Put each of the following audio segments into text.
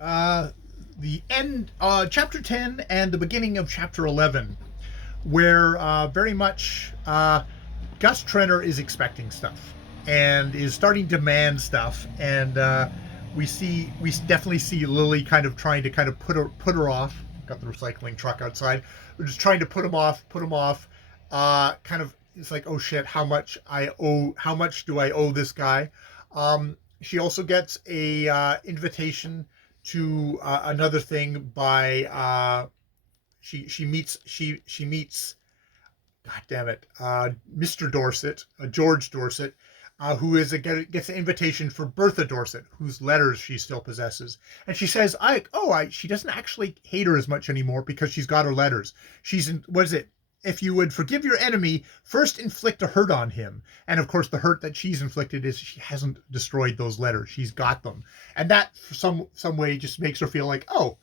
uh, the end, chapter 10 and the beginning of chapter 11, where very much Gus Trenner is expecting stuff and is starting to demand stuff, and we definitely see Lily kind of trying to kind of put her off. Got the recycling truck outside. We're just trying to put him off. Kind of, it's like, oh shit, how much do I owe this guy? She also gets a invitation to another thing by she meets, God damn it, Mr. Dorset, George Dorset, who gets an invitation for Bertha Dorset, whose letters she still possesses, and she says, she doesn't actually hate her as much anymore because she's got her letters. She's in, what is it? If you would forgive your enemy, first inflict a hurt on him. And of course, the hurt that she's inflicted is she hasn't destroyed those letters. She's got them, and that for some way just makes her feel like, oh,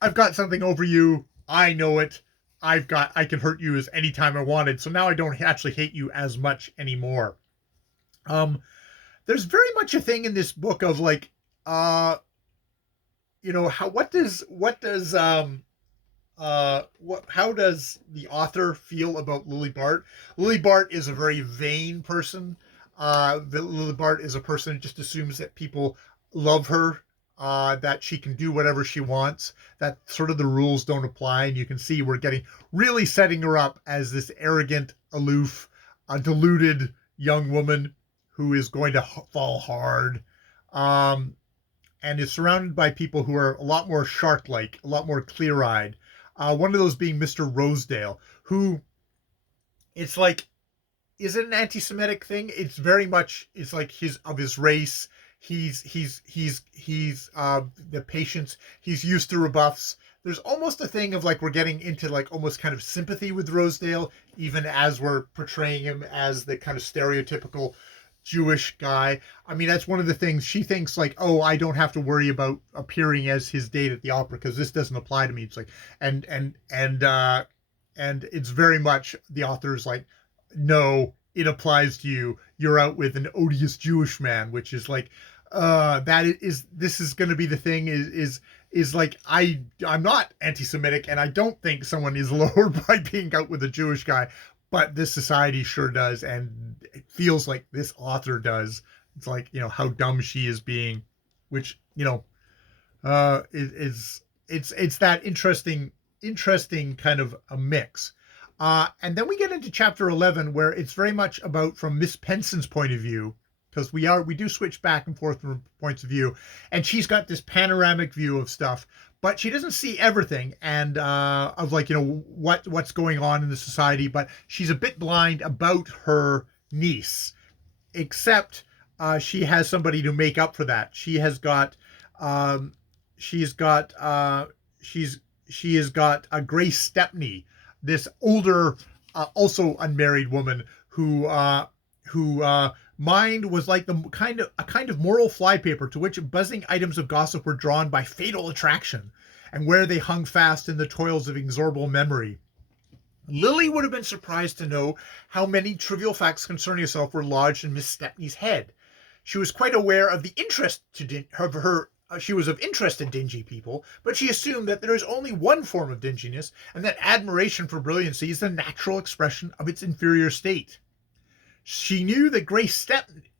I've got something over you. I know it. I can hurt you as anytime I wanted. So now I don't actually hate you as much anymore. Um, there's very much a thing in this book of like, how how does the author feel about Lily Bart? Lily Bart is a very vain person. Lily Bart is a person who just assumes that people love her, that she can do whatever she wants, that sort of the rules don't apply. And you can see we're getting really setting her up as this arrogant, aloof, deluded young woman who is going to fall hard. Um, and is surrounded by people who are a lot more shark-like, a lot more clear-eyed. One of those being Mr. Rosedale, who, it's like, is it an anti-Semitic thing? It's very much, it's like his race. He's the patience. He's used to rebuffs. There's almost a thing of like we're getting into like almost kind of sympathy with Rosedale, even as we're portraying him as the kind of stereotypical Jewish guy. I mean, that's one of the things she thinks, like, oh, I don't have to worry about appearing as his date at the opera because this doesn't apply to me. It's like, and it's very much the author's like, no, it applies to you. You're out with an odious Jewish man, which is like, this is going to be the thing is like, I'm not anti-Semitic and I don't think someone is lowered by being out with a Jewish guy, but this society sure does, and it feels like this author does. It's like, how dumb she is being, which, it's that interesting kind of a mix. And then we get into chapter 11, where it's very much about from Miss Penson's point of view, because we do switch back and forth from points of view, and she's got this panoramic view of stuff, but she doesn't see everything, and of like, what's going on in the society, but she's a bit blind about her niece, except she has somebody to make up for that. She has got she has got a Grace Stepney, this older, also unmarried woman who mind was like a kind of moral flypaper to which buzzing items of gossip were drawn by fatal attraction, and where they hung fast in the toils of inexorable memory. Lily would have been surprised to know how many trivial facts concerning herself were lodged in Miss Stepney's head. She was quite aware of the interest of her. She was of interest in dingy people, but she assumed that there is only one form of dinginess, and that admiration for brilliancy is the natural expression of its inferior state. She knew that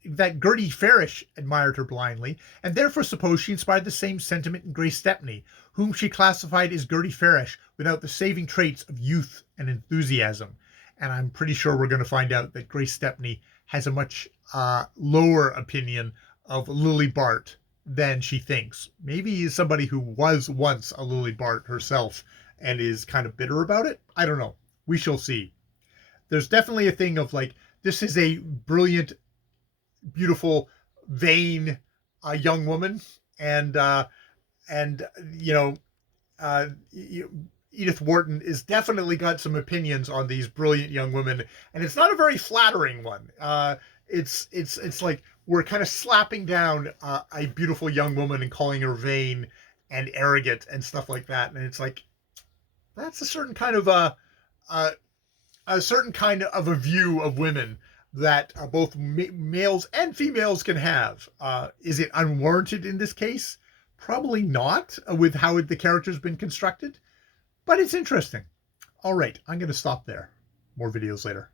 that Gertie Farish admired her blindly, and therefore supposed she inspired the same sentiment in Grace Stepney, whom she classified as Gertie Farish without the saving traits of youth and enthusiasm. And I'm pretty sure we're going to find out that Grace Stepney has a much lower opinion of Lily Bart than she thinks. Maybe somebody who was once a Lily Bart herself and is kind of bitter about it. I don't know. We shall see. There's definitely a thing of like, this is a brilliant, beautiful, vain young woman, and Edith Wharton is definitely got some opinions on these brilliant young women, and it's not a very flattering one. It's like we're kind of slapping down a beautiful young woman and calling her vain and arrogant and stuff like that, and it's like that's a certain kind of a certain kind of a view of women that both males and females can have. Is it unwarranted in this case? Probably not with how the character's been constructed, but it's interesting. All right, I'm going to stop there. More videos later.